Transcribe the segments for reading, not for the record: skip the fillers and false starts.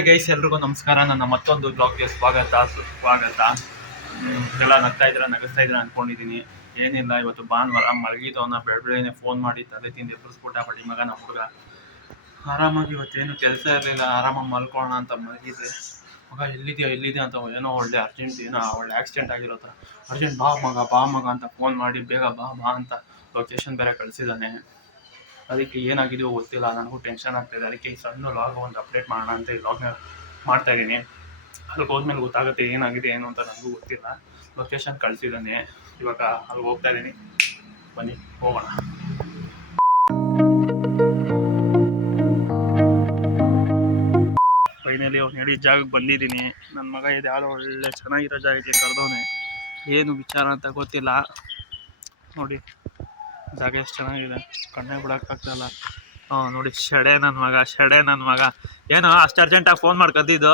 Hi guys, ಎಲ್ರಿಗೂ ನಮಸ್ಕಾರ. ನನ್ನ ಮತ್ತೊಂದು ಬ್ಲಾಗ್ಗೆ ಸ್ವಾಗತ. ಎಲ್ಲ ನಗಿಸ್ತಾ ಇದ್ರೆ ಅಂದ್ಕೊಂಡಿದ್ದೀನಿ. ಏನಿಲ್ಲ, ಇವತ್ತು ಭಾನುವಾರ ಮಲಗಿದವನ್ನ ಬೆಳಗ್ಗೆ ಫೋನ್ ಮಾಡಿ ತಲೆ ತಿಂದು ಎಬ್ಬರಿಸ್ಬಿಟ್ಟ ಬಡಿ ಮಗ. ನಮ್ಮ ಹುಡುಗ ಆರಾಮಾಗಿ ಇವತ್ತೇನು ಕೆಲಸ ಇರಲಿಲ್ಲ, ಆರಾಮಾಗಿ ಮಲ್ಕೊಳ್ಳೋಣ ಅಂತ ಮಲಗಿದ್ರೆ ಮಗ ಎಲ್ಲಿದೆಯಾ ಅಂತ ಏನೋ ಒಳ್ಳೆ ಆಕ್ಸಿಡೆಂಟ್ ಆಗಿರೋ ಥರ ಅರ್ಜೆಂಟ್ ಬಾ ಮಗ ಅಂತ ಫೋನ್ ಮಾಡಿ ಬೇಗ ಬಾ ಅಂತ ಲೊಕೇಶನ್ ಬೇರೆ ಕಳಿಸಿದ್ದಾನೆ. ಅದಕ್ಕೆ ಏನಾಗಿದೆಯೋ ಗೊತ್ತಿಲ್ಲ, ನನಗೂ ಟೆನ್ಷನ್ ಆಗ್ತಾಯಿದೆ. ಅದಕ್ಕೆ ಈ ಸಣ್ಣ ಲಾಗ್ ಒಂದು ಅಪ್ಡೇಟ್ ಮಾಡೋಣ ಅಂತ ಈ ಲಾಗ್ನ ಮಾಡ್ತಾಯಿದ್ದೀನಿ. ಅಲ್ಲಿಗೆ ಹೋದ್ಮೇಲೆ ಗೊತ್ತಾಗುತ್ತೆ ಏನಾಗಿದೆ ಏನು ಅಂತ. ನನಗೂ ಗೊತ್ತಿಲ್ಲ. ಲೊಕೇಶನ್ ಕಳಿಸಿದ್ದಾನೆ, ಇವಾಗ ಅಲ್ಲಿ ಹೋಗ್ತಾ ಇದ್ದೀನಿ. ಬನ್ನಿ ಹೋಗೋಣ. ಫೈನಲಿ ಅವ್ನು ಹೇಳಿದ ಜಾಗಕ್ಕೆ ಬಂದಿದ್ದೀನಿ. ನನ್ನ ಮಗ ಇದು ಯಾವುದೋ ಒಳ್ಳೆ ಚೆನ್ನಾಗಿರೋ ಜಾಗಕ್ಕೆ ಕರೆದವನೆ. ಏನು ವಿಚಾರ ಅಂತ ಗೊತ್ತಿಲ್ಲ. ನೋಡಿ ಜಾಗ ಎಷ್ಟು ಚೆನ್ನಾಗಿದೆ, ಕಣ್ಣೇ ಬಿಡೋಕ್ಕಾಗ್ತಾಯಿಲ್ಲ. ನೋಡಿ ಶಡೆ ನನ್ನ ಮಗ ಏನು ಅಷ್ಟು ಅರ್ಜೆಂಟಾಗಿ ಫೋನ್ ಮಾಡಿ ಕದ್ದಿದ್ದು?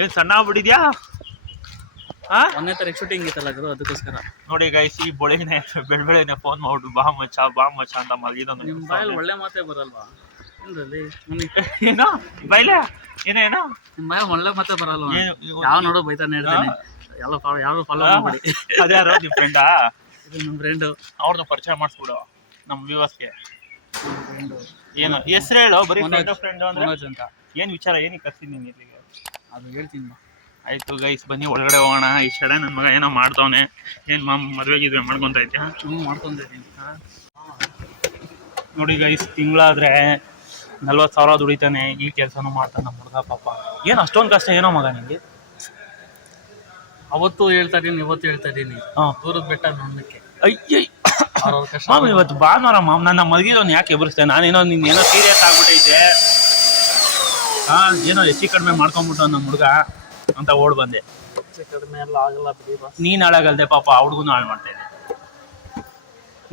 ಏನು ಸಣ್ಣ ಆಗ್ಬಿಟ್ಟಿದ್ಯಾ? ಒಂದೇ ತಾರೀಕು ಶೂಟಿಂಗ್ ಇತ್ತಲ್ಲ ಗುರು, ಅದಕ್ಕೋಸ್ಕರ. ನೋಡಿ ಗೈಸ್, ಈ ಬೆಳಗ್ಗೆ ಫೋನ್ ಮಾಡ್ಬಿಟ್ಟು ಬಾ ಮಚ್ಚ ಅಂತ ಮಲಗಿದ. ನಿಮ್ಮ ಬಾಯಲ್ಲಿ ಒಳ್ಳೆ ಮಾತೇ ಬರಲ್ವಾ? ಏನೋ ಬೈಲೆ ಏನೇನೋ ನಿಮ್ಮ ಬಾಯಲ್ಲಿ ಒಳ್ಳೆ ಮಾತೇ ಬರಲ್ವಾ? ಯಾವ ನೋಡೋ ಬೈತಾನೆ ಇರ್ತೀನಿ. ಯಾರು ಫಾಲೋ ಮಾಡಿ. ಅದ್ಯಾರೋ ನಿಮ್ಮ ಫ್ರೆಂಡಾ? ಇದು ನಮ್ಮ ಫ್ರೆಂಡು. ಅವ್ರನ್ನ ಪರಿಚಯ ಮಾಡಿಸ್ಬಿಡು ನಮ್ಮ ವ್ಯೂವರ್ಸ್ಗೆ. ಏನು ಹೆಸರು ಹೇಳೋ? ಬರೀ ಫ್ರೆಂಡ್ ಅಂದ್ರೆ ಮನೋಜ್ ಅಂತ. ಏನು ವಿಚಾರ, ಏನಕ್ಕೆ ಕರ್ಸಿದ್ದೀನಿ ಇಲ್ಲಿಗೆ? ಅದು ಹೇಳ್ತೀನಿ. ಆಯಿತು ಗೈಸ್, ಬನ್ನಿ ಒಳಗಡೆ ಹೋಗೋಣ. ಈ ಶಡೆ ನನ್ನ ಮಗ ಏನೋ ಮಾಡ್ತಾವನೆ. ಏನು ಮದುವೆಗಿದ್ವಿ ಮಾಡ್ಕೊತಾ ಇದ್ದೆ? ಮಾಡ್ಕೊಂಡಿದ್ದೀನಿ. ನೋಡಿ ಗೈಸ್, ತಿಂಗಳಾದರೆ 40,000 ದುಡಿತಾನೆ. ಈ ಕೆಲಸನೂ ಮಾಡ್ತಾನೆ ನಮ್ಮ ಹುಡುಗ. ಪಾಪ ಏನು ಅಷ್ಟೊಂದು ಕಷ್ಟ ಏನೋ ಮಗ ನಿಮಗೆ? ಅವತ್ತು ಹೇಳ್ತಾ ಇದ್ದೀನಿ, ಇವತ್ತು ಹೇಳ್ತಾ ಇದ್ದೀನಿ. ದೂರದ ಬೆಟ್ಟ ನೋಡಲಿಕ್ಕೆ. ಅಯ್ಯಯ್ಯ ಮಾಮ್, ಇವತ್ತು ಭಾನುವಾರ ಮಾಮ್. ನನ್ನ ಮಲಗಿದವನು ಯಾಕೆ ಎಬ್ಬರಿಸ್ತೇನೆ? ನಾನೇನೋ ನಿನ್ನೇನೋ ಸೀರಿಯಸ್ ಆಗ್ಬಿಟ್ಟೈತೆ, ಏನೋ ಹೆಚ್ಚು ಕಡಿಮೆ ಮಾಡ್ಕೊಂಬಿಟ್ಟು ನಮ್ಮ ಹುಡುಗ ಅಂತ ಓಡ್ ಬಂದೆ. ಹೆಚ್ಚು ಕಡಿಮೆ ಎಲ್ಲ ಆಗಲ್ಲ ಬಿಡಿ ಬಾ. ನೀನು ಹಾಳಾಗಲ್ದೆ ಪಾಪ, ಆ ಹುಡುಗನು ಹಾಳು ಮಾಡ್ತೇನೆ.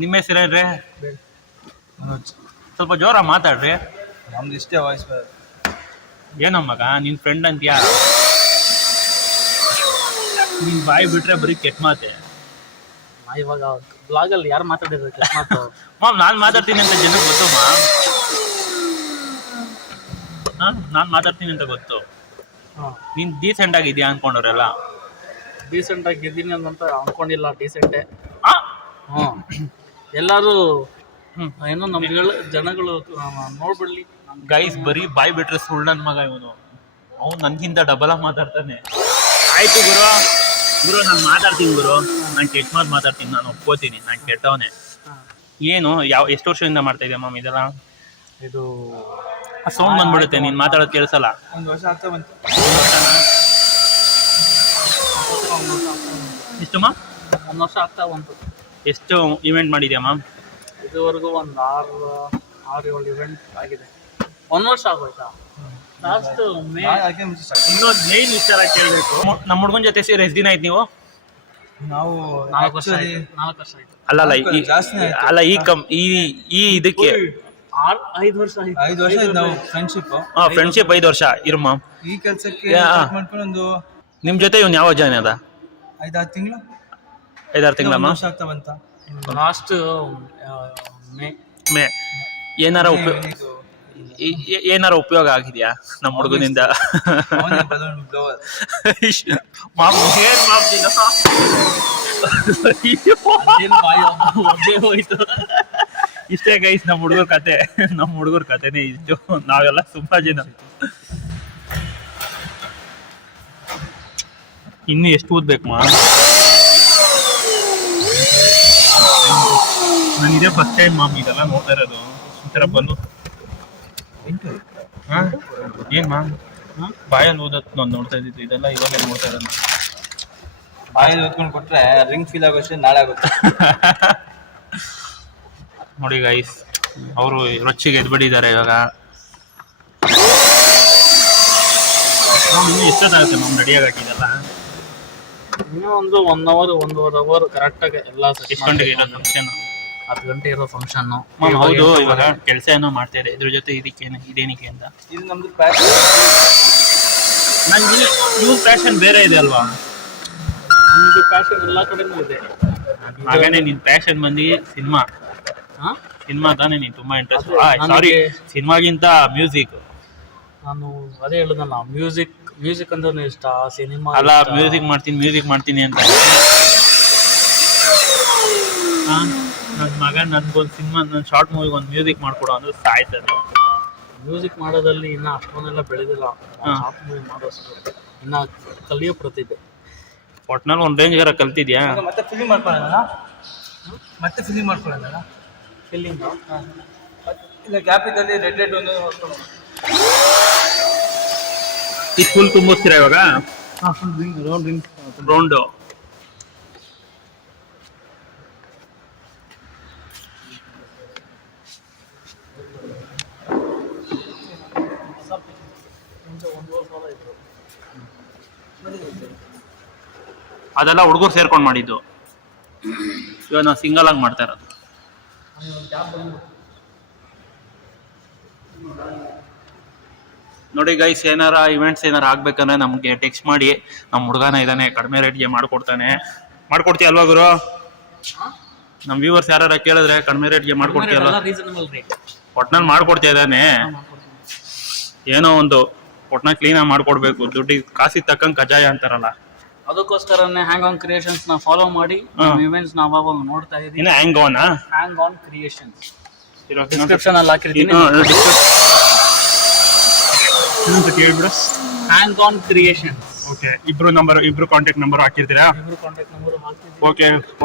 ನಿಮ್ಮ ಹೆಸರೇನ್ರಿ? ಸ್ವಲ್ಪ ಜೋರ ಮಾತಾಡ್ರಿ. ನಮ್ದು ಇಷ್ಟೇ ವಾಯ್ಸ್. ಏನೋ ಮಗ ನಿನ್ನ ಫ್ರೆಂಡ್ ಅಂತೀಯಾ? ನೀನು ಬಾಯಿ ಬಿಟ್ರೆ ಬರೀ ಕೆಟ್ಟ ಮಾತೆ. ಇವಾಗ ಬ್ಲಾಗಲ್ಲಿ ಯಾರು ಮಾತಾಡಿದ್ರು ಕೆಟ್ಟ ಮಾತು? ಮಾಮ್, ನಾನು ಮಾತಾಡ್ತೀನಿ ಅಂತ ಜನಕ್ಕೆ ಗೊತ್ತು ಮಾಮ್. ನಾನು ಮಾತಾಡ್ತೀನಿ ಅಂತ ಗೊತ್ತು. ನೀನು ಡೀಸೆಂಟ್ ಆಗಿದ್ಯಾ ಅನ್ಕೊಂಡವ್ರೆಲ್ಲ. ಡೀಸೆಂಟ್ ಆಗಿದ್ದೀನಿ ಅಂತ ಅನ್ಕೊಂಡಿಲ್ಲ. ಡೀಸೆಂಟೇ. ಎಲ್ಲರೂ ಏನೋ ನಮ್ಗೆ ಜನಗಳು ನೋಡ್ಬಿಡ್ಲಿ. ಗೈಸ್, ಬರೀ ಬಾಯಿ ಬಿಟ್ರೆ ಸುಳ್ಳು ನನ್ನ ಮಗ ಇವನು. ಅವ್ನು ನನಗಿಂತ ಡಬಲ್ ಆಗಿ ಮಾತಾಡ್ತಾನೆ. ಆಯ್ತು ಗುರು ನಾನು ಮಾತಾಡ್ತೀನಿ ಗುರು. ನಾನು ಕೆಟ್ಟ ಮಾತು ಮಾತಾಡ್ತೀನಿ, ನಾನು ಒಪ್ಕೋತೀನಿ. ನಾನು ಕೆಟ್ಟವನೇ. ಏನು ಎಷ್ಟು ವರ್ಷದಿಂದ ಮಾಡ್ತಾ ಇದೆಯಾ ಮಾಮ್ ಇದೆಲ್ಲ? ಇದು ಸೌಂಡ್ ಬಂದ್ಬಿಡುತ್ತೆ, ನೀನು ಮಾತಾಡೋದು ಕೇಳಿಸಲ್ಲ. ಒಂದು ವರ್ಷ ಆಗ್ತಾ ಬಂತು. ಎಷ್ಟು ಮಾಮ್? 1 ವರ್ಷ ಆಗ್ತಾ ಬಂತು. ಎಷ್ಟು ಇವೆಂಟ್ ಮಾಡಿದ್ಯಾ ಮಾಮ್? ಇದುವರೆಗೂ ಒಂದು 6-7 ಇವೆಂಟ್ ಆಗಿದೆ. 1 ವರ್ಷ ಆಗೋಯ್ತಾ? Last May. ಇನ್ನೊಂದು ಮೇನ್ ವಿಚಾರ ಕೇಳಬೇಕು. ನಮ್ಮ ಹುಡುಗನ ಜೊತೆ ಸೇರಿ ಎಷ್ಟು ದಿನ ಆಯ್ತು ನೀವು? ನಾವು 4 ವರ್ಷ ಆಯ್ತು. ಅಲ್ಲ ಈ ಇದಕ್ಕೆ 5 ವರ್ಷ ಆಯ್ತು. 5 ವರ್ಷ ನಾವು ಫ್ರೆಂಡ್ಶಿಪ್ 5 ವರ್ಷ ಇರು ಮಾಮ್. ಈ ಕೆಲಸಕ್ಕೆ ಮಾಡ್ಕೊಂಡು ಒಂದು ನಿಮ್ಮ ಜೊತೆ ಇವ್ನು ಯಾವಾಗ ಜಾಯ್ನ್ ಅದ? 5-6 ತಿಂಗಳು. 5-6 ತಿಂಗಳ ಮಾಮ್. ವರ್ಷ ಆಗ್ತಾ ಬಂತ. Last May. ಏನಾರ ಉಪಯೋಗ ಆಗಿದೆಯಾ ನಮ್ಮ ಹುಡುಗನಿಂದ? ಮಾಮ್ ಏನ್ ಮಾಡ್ತೀನ? ಇಷ್ಟೇ ಗೈಸ್ ನಮ್ಮ ಹುಡುಗರ ಕತೆ. ನಮ್ಮ ಹುಡುಗರ ಕತೆನೇ ಇಷ್ಟು. ನಾವೆಲ್ಲ ತುಂಬಾ ಜನ. ಇನ್ನು ಎಷ್ಟು ಓದ್ಬೇಕು ಮಾ? ನಾನು ಇದೇ ಫಸ್ಟ್ ಟೈಮ್ ಮಾಮ್ ಇದೆಲ್ಲ ನೋಡ್ತಾ ಇರೋದು. ಈ ಥರ ಬಂದು ಏನ್ ಮಾಮ್ ಬಾಯಲ್ಲಿ ಓದತ್ ನಾನು ನೋಡ್ತಾ ಇದ್ದಿದ್ದು. ಇದೆಲ್ಲ ಇವಾಗಲೇ ನೋಡ್ತಾ ಇರೋದು. ಬಾಯಲ್ಲಿ ಓದ್ಕೊಂಡು ಕೊಟ್ರೆ ರಿಂಗ್ ಫೀಲ್ ಆಗೋಷ್ಟೇ ನಾಳೆ ಆಗುತ್ತೆ. ನೋಡಿ ಗೈಸ್, ಅವರು ರೊಚ್ಚಿಗೆ ಎದ್ಬಿಟ್ಟಿದ್ದಾರೆ ಇವಾಗ. ಇನ್ನೂ ಎಷ್ಟೊತ್ತಾಗುತ್ತೆ ಮ್ಯಾಮ್ ರೆಡಿಯಾಗಿ ಹಾಕಿದೆಲ್ಲ? ಇನ್ನೂ ಒಂದು 1 ಅವರ್ ಕರೆಕ್ಟಾಗಿ ಎಲ್ಲ. ಎಷ್ಟು ಗಂಟೆಗೆ ಇರೋ ಫಂಕ್ಷನ್? 10 ಗಂಟೆ ಇರೋ ಫಂಕ್ಷನ್ನು. ಹೌದು, ಇವಾಗ ಕೆಲಸ ಏನೋ ಮಾಡ್ತಾ ಇದೆ. ಇದ್ರ ಜೊತೆ ಇದೇನಿಕೆ ಅಂತ? ಇದು ನಮ್ದು ಪ್ಯಾಷನ್. ನನಗೆ ಇವ್ರ ಪ್ಯಾಷನ್ ಬೇರೆ ಇದೆ ಅಲ್ವಾ? ನಮ್ದು ಪ್ಯಾಷನ್ ಎಲ್ಲ ಕಡೆನೂ ಇದೆ. ಹಾಗಾನೆ ನಿನ್ ಪ್ಯಾಷನ್ ಬಂದು ಸಿನಿಮಾ ತಾನೇ? ನೀನು ತುಂಬಾ ಇಂಟ್ರೆಸ್ಟ್. ಸಾರಿ, ಸಿನಿಮಾಗಿಂತ ಮ್ಯೂಸಿಕ್. ನಾನು ಅದೇ ಹೇಳಿದ್ನಲ್ಲ, ಮ್ಯೂಸಿಕ್ ಅಂದ್ರೆ ಇಷ್ಟ, ಸಿನಿಮಾ ಅಲ್ಲ, ಮ್ಯೂಸಿಕ್ ಮಾಡ್ತೀನಿ ಅಂತ ನನ್ನ ಮಗ ನನ್ಗೊಂದು ಸಿನಿಮಾ, ನನ್ನ ಶಾರ್ಟ್ ಮೂವಿಗೆ ಒಂದು ಮ್ಯೂಸಿಕ್ ಮಾಡ್ಕೊಡೋ ಅಂದ್ರೆ ಸಾಯ್ತಾರೆ. ಮ್ಯೂಸಿಕ್ ಮಾಡೋದಲ್ಲಿ ಇನ್ನ ಅಷ್ಟೊಂದೆಲ್ಲ ಬೆಳೆದಿಲ್ಲ. ಶಾರ್ಟ್ ಮೂವಿ ಮಾಡೋಷ್ಟು ಇನ್ನ ಕಲಿಯೋ ಪ್ರತಿಭೆ. ಒಟ್ನಲ್ಲಿ ಒಂದು ರೇಂಜ್ಗಾರ ಕಲ್ತಿದ್ಯಾ? ಮತ್ತೆ ಫಿಲಿಮ್ ಮಾಡ್ಕೊಳ್ಳೋಣ, ಫೀಲಿಂಗ್ ಇಲ್ಲ ಗ್ಯಾಪ್ ಇದ್ದಲ್ಲಿ ರೆಡ್ ಒಂದು ಈ ಫುಲ್ ತುಂಬಿಸ್ತೀರಾ ಇವಾಗ? ರೌಂಡು ಅದೆಲ್ಲ ಹುಡುಗರು ಸೇರ್ಕೊಂಡು ಮಾಡಿದ್ದು. ಇವಾಗ ನಾವು ಸಿಂಗಲ್ ಆಗಿ ಮಾಡ್ತಾ ಇರೋದು. ನೋಡಿ ಗೈಸ್, ಏನಾರ ಇವೆಂಟ್ಸ್ ಏನಾರ ಆಗ್ಬೇಕಂದ್ರೆ ನಮಗೆ ಟೆಕ್ಸ್ಟ್ ಮಾಡಿ. ನಮ್ಮ ಹುಡುಗನ ಇದ್ದಾನೆ, ಕಡಿಮೆ ರೇಟ್ಗೆ ಮಾಡ್ಕೊಡ್ತೀಯ ಅಲ್ವಾ ಗುರು? ನಮ್ಮ ವ್ಯೂವರ್ಸ್ ಯಾರು ಕೇಳಿದ್ರೆ ಕಡಿಮೆ ರೇಟ್ಗೆ ಮಾಡ್ಕೊಡ್ತೀಯಲ್ವ? ಒಟ್ನಲ್ಲಿ ಮಾಡ್ಕೊಡ್ತಾ ಇದ್ದಾನೆ. ಏನೋ ಒಂದು ಒಟ್ನಲ್ಲಿ ಕ್ಲೀನಾಗಿ ಮಾಡ್ಕೊಡ್ಬೇಕು. ದುಡ್ಡಿಗೆ ಕಾಸಿಗೆ ತಕ್ಕಂಗೆ ಕಜಾಯ ಅಂತಾರಲ್ಲ, ಅದಕ್ಕೋಸ್ಕರನೇ ಹ್ಯಾಂಗ್ ಆನ್ ಕ್ರಿಯೇಷನ್ಸ್ ನ ಫಾಲೋ ಮಾಡಿ ಇವೆಂಟ್ಸ್ ನ ಅವಾಗ ನೋಡ್ತಾ ಇದ್ದೀನಿ. ಹ್ಯಾಂಗ್ ಆನ್ ಕ್ರಿಯೇಷನ್ಸ್ ಡಿಸ್ಕ್ರಿಪ್ಷನ್ ಅಲ್ಲಿ ಹಾಕಿರ್ತೀನಿ. Hang on creations. ಓಕೆ, ಇಬ್ರು ಕಾಂಟ್ಯಾಕ್ಟ್ ನಂಬರ್ ಹಾಕಿರ್ತೀರಾ?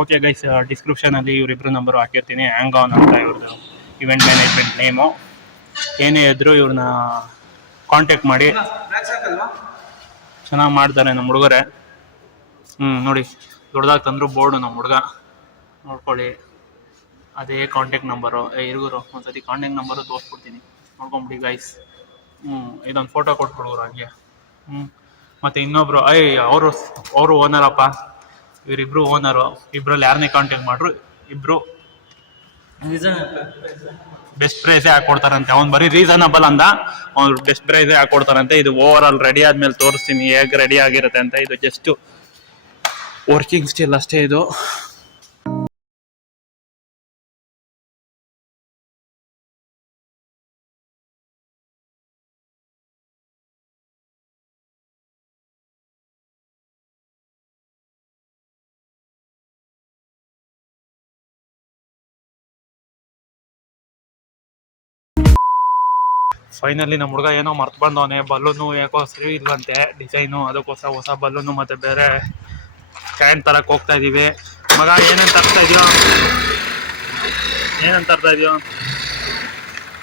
ಓಕೆ ಗೈಸ್, ಡಿಸ್ಕ್ರಿಪ್ಷನ್ ಅಲ್ಲಿ ಇವ್ರಿಬ್ರು ನಂಬರ್ ಹಾಕಿರ್ತೀನಿ. ಹ್ಯಾಂಗ್ ಆನ್ ಅಂತ ಇವ್ರದ್ದು ಇವೆಂಟ್ ಮ್ಯಾನೇಜ್ಮೆಂಟ್ ನೇಮು. ಏನೇ ಇದ್ರು ಇವ್ರನ್ನ ಕಾಂಟ್ಯಾಕ್ಟ್ ಮಾಡಿ. ಚೆನ್ನಾಗಿ ಮಾಡ್ತಾರೆ ನಮ್ಮ ಹುಡುಗರೇ. ನೋಡಿ, ದೊಡ್ಡದಾಗಿ ತಂದ್ರು ಬೋರ್ಡು. ನಮ್ಮ ಹುಡುಗ ನೋಡ್ಕೊಳ್ಳಿ, ಅದೇ ಕಾಂಟ್ಯಾಕ್ಟ್ ನಂಬರು. ಇರ್ಗುರು ಒಂದ್ಸತಿ ಕಾಂಟ್ಯಾಕ್ಟ್ ನಂಬರು ತೋರಿಸ್ಬಿಡ್ತೀನಿ, ನೋಡ್ಕೊಂಬಿಡಿ ಗೈಸ್. ಇದೊಂದು ಫೋಟೋ ಕೊಟ್ಬಿಡೋರು ಹಂಗೆ. ಮತ್ತು ಇನ್ನೊಬ್ರು ಅವರು ಓನರಪ್ಪ, ಇವರಿಬ್ರು ಓನರು. ಇಬ್ಬರಲ್ಲಿ ಯಾರನ್ನೇ ಕಾಂಟ್ಯಾಕ್ಟ್ ಮಾಡ್ರು ಇಬ್ರು ಬೆಸ್ಟ್ ಪ್ರೈಸೇ ಹಾಕೊಡ್ತಾರಂತೆ. ಅವ್ನು ಬರೀ ರೀಸನಬಲ್ ಅಂದ, ಅವ್ನು ಬೆಸ್ಟ್ ಪ್ರೈಸೇ ಹಾಕೊಡ್ತಾರಂತೆ. ಇದು ಓವರ್ ಆಲ್ ರೆಡಿ ಆದ್ಮೇಲೆ ತೋರಿಸ್ತೀನಿ ಹೇಗೆ ರೆಡಿ ಆಗಿರುತ್ತೆ ಅಂತ. ಇದು ಜಸ್ಟ್ ವರ್ಕಿಂಗ್ ಸ್ಟಿಲ್ ಅಷ್ಟೇ ಇದು. ಫೈನಲಿ ನಮ್ಮ ಹುಡುಗ ಏನೋ ಮರ್ತು ಬಂದವನೆ. ಬಲೂನು ಯಾಕೋ ಸರಿ ಇಲ್ವಂತೆ ಡಿಸೈನು, ಅದಕ್ಕೋಸ್ಕರ ಹೊಸ ಬಲೂನು ಮತ್ತು ಬೇರೆ ಕ್ಯಾಂಡ್ ತರಕ್ಕೆ ಹೋಗ್ತಾ ಇದ್ದೀವಿ. ಮಗ ಏನಂತ ತರ್ತಾ ಇದೆಯೋ?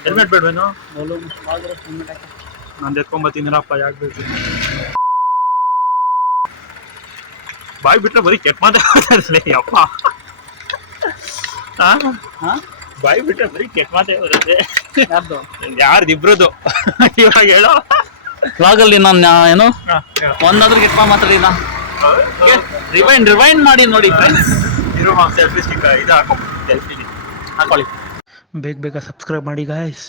ಹೆಲ್ಮೆಟ್ ಬೇಡವೇನು? ನಾನು ಎತ್ಕೊಂಬತ್ತೀನಿರಪ್ಪ, ಯಾಕೆ ಬೇಕು? ಬಾಯ್ ಬಿಟ್ರೆ ಬರೀ ಕೆಟ್ಟ ಮಾತಾಡ್ತಾರೆ ಅಪ್ಪ. ಬಾಯ್ ಬಿಟ್ರೆ ಬರೀ ಕೆಟ್ಟ ಮಾತೇ ಬರುತ್ತೆ. ಯಾರ್ದು? ಇಬ್ರದ್ದು. ಇವಾಗ ಹೇಳೋ ವ್ಲಾಗಲ್ಲಿ ನಾನು ಏನು ಒಂದಾದ್ರೂ ಕೆಟ್ಟ ಮಾತಾಡಿಲ್ಲ. ರಿವೈಂಡ್ ಮಾಡಿ ನೋಡಿ ಫ್ರೆಂಡ್ಸ್. ಸೆಲ್ಫಿ ಸ್ಟಿಕ್ ಇದು ಹಾಕೊಳ್ಳಿ, ಬೇಗ ಸಬ್ಸ್ಕ್ರೈಬ್ ಮಾಡಿ ಗಾಯ್ಸ್.